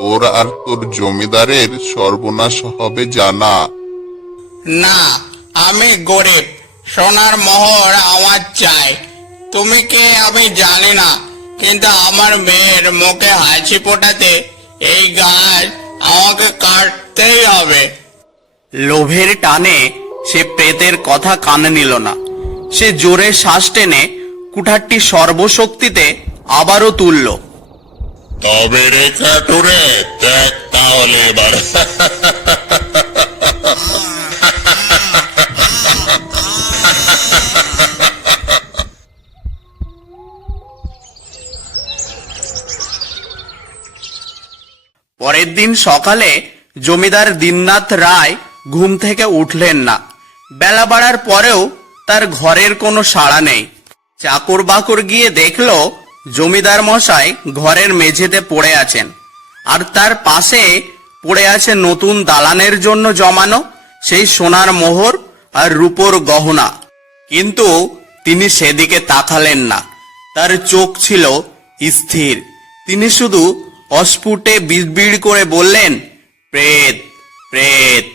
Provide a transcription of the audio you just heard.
তোর আর তোর জমিদারের সর্বনাশ হবে জানা। না, আমি গরিব, সোনার মোহর আমার চাই। তুমি কে আমি জানি না, কিন্তু আমার মেয়ের মুখে হাসি ফোটাতে এই গাছ আমাকে কাটতেই হবে। লোভের টানে সে প্রেতের কথা কানে নিল না। সে জোরে শ্বাস টেনে কুঠারটি সর্বশক্তিতে আবারও তুলল। তবে রেখা টুরে দেখ তাহলে এবার। পরের দিন সকালে জমিদার দীননাথ রায় ঘুম থেকে উঠলেন না। বেলা বাড়ার পরেও তার ঘরের কোনো সাড়া নেই। চাকর বাকর গিয়ে দেখল জমিদার মশাই ঘরের মেঝেতে পড়ে আছেন, আর তার পাশে পড়ে আছে নতুন দালানের জন্য জমানো সেই সোনার মোহর আর রূপোর গহনা। কিন্তু তিনি সেদিকে তাকালেন না। তার চোখ ছিল স্থির। তিনি শুধু অস্ফুটে বিড়বিড় করে বললেন, প্রেত, প্রেত।